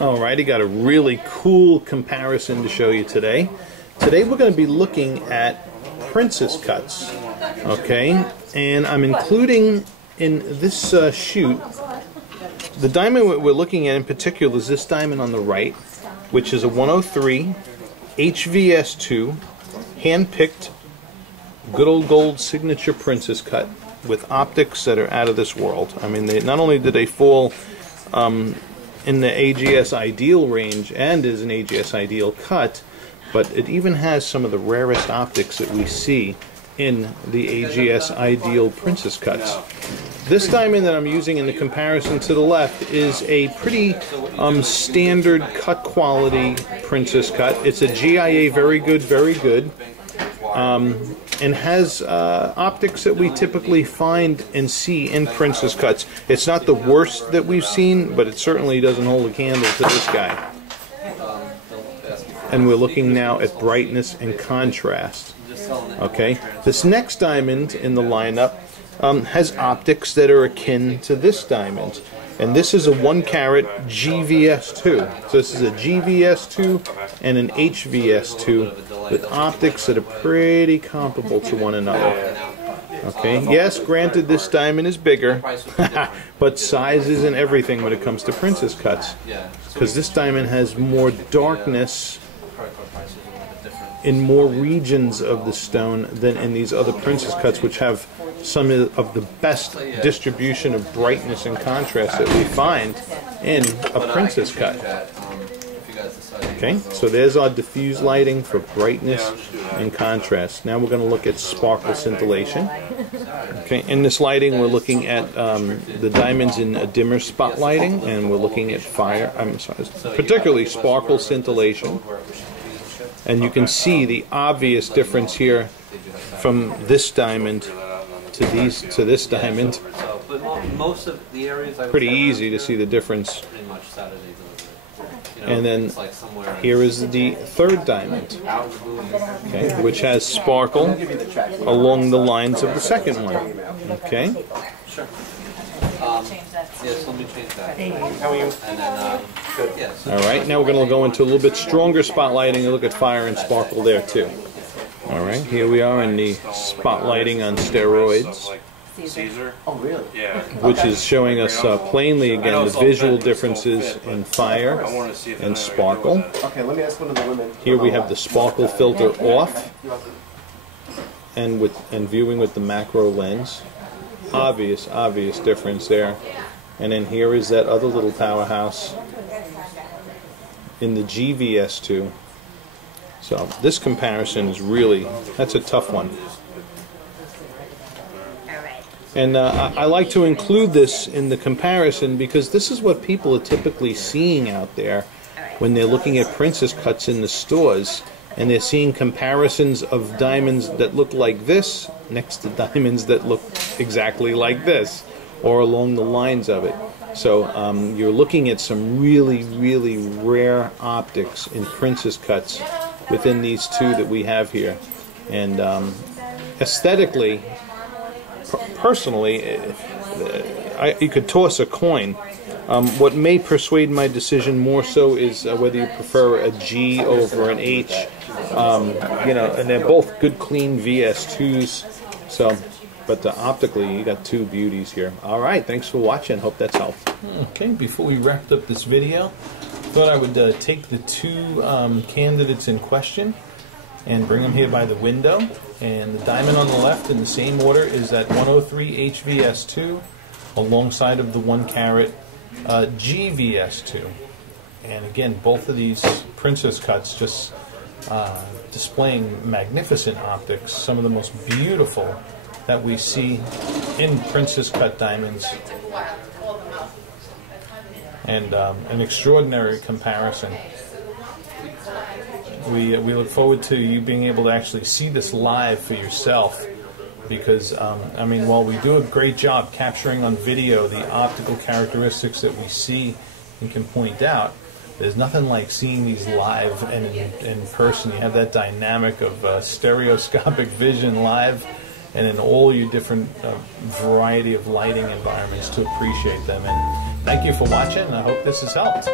Alrighty, got a really cool comparison to show you today. Today we're going to be looking at princess cuts, okay? And I'm including in this shoot, the diamond we're looking at in particular is this diamond on the right, which is a 103 HVS2, hand-picked, good old gold signature princess cut with optics that are out of this world. I mean, not only do they fall in the AGS Ideal range and is an AGS Ideal cut, but it even has some of the rarest optics that we see in the AGS Ideal princess cuts. This diamond that I'm using in the comparison to the left is a pretty standard cut quality princess cut. It's a GIA very good, and has optics that we typically find and see in princess cuts. It's not the worst that we've seen, but it certainly doesn't hold a candle to this guy. And we're looking now at brightness and contrast. Okay, this next diamond in the lineup has optics that are akin to this diamond, and this is a 1 carat GVS2. So this is a GVS2 and an HVS2 with optics that are pretty comparable to one another. Okay, yes, granted this diamond is bigger, but size isn't everything when it comes to princess cuts, because this diamond has more darkness in more regions of the stone than in these other princess cuts, which have some of the best distribution of brightness and contrast that we find in a princess cut. Okay, so there's our diffuse lighting for brightness and contrast. Now we're going to look at sparkle scintillation. Okay, in this lighting we're looking at the diamonds in a dimmer spotlighting, and we're looking at particularly sparkle scintillation. And you can see the obvious difference here from this diamond to this diamond. Pretty easy to see the difference. And then here is the third diamond, okay, which has sparkle along the lines of the second one. Okay. Yes, let me change that. How are you? And then, good. Yes. All right, now we're going to go into a little bit stronger spotlighting and look at fire and sparkle there too. All right, here we are in the spotlighting on steroids. Caesar. Oh, really? Yeah. Which is showing us plainly again the visual differences in fire and sparkle. Okay, let me ask one of the women. Here we have the sparkle filter off, and viewing with the macro lens. Obvious difference there. And then here is that other little powerhouse in the GVS2. So this comparison is really, that's a tough one. And I like to include this in the comparison because this is what people are typically seeing out there when they're looking at princess cuts in the stores, and they're seeing comparisons of diamonds that look like this next to diamonds that look exactly like this, or along the lines of it. So you're looking at some really rare optics in princess cuts within these two that we have here. And aesthetically, personally, you could toss a coin. What may persuade my decision more so is whether you prefer a G over an H. You know, and they're both good, clean VS2s. So, but optically, you got two beauties here. All right, thanks for watching. Hope that's helped. Okay, before we wrapped up this video, thought I would take the two candidates in question and bring them here by the window. And the diamond on the left in the same order is that 103 HVS2 alongside of the 1 carat GVS2. And again, both of these princess cuts just displaying magnificent optics, some of the most beautiful that we see in princess cut diamonds, and an extraordinary comparison. We look forward to you being able to actually see this live for yourself, because I mean, while we do a great job capturing on video the optical characteristics that we see and can point out, there's nothing like seeing these live and in person. You have that dynamic of stereoscopic vision live, and in all your different variety of lighting environments to appreciate them. And thank you for watching, and I hope this has helped.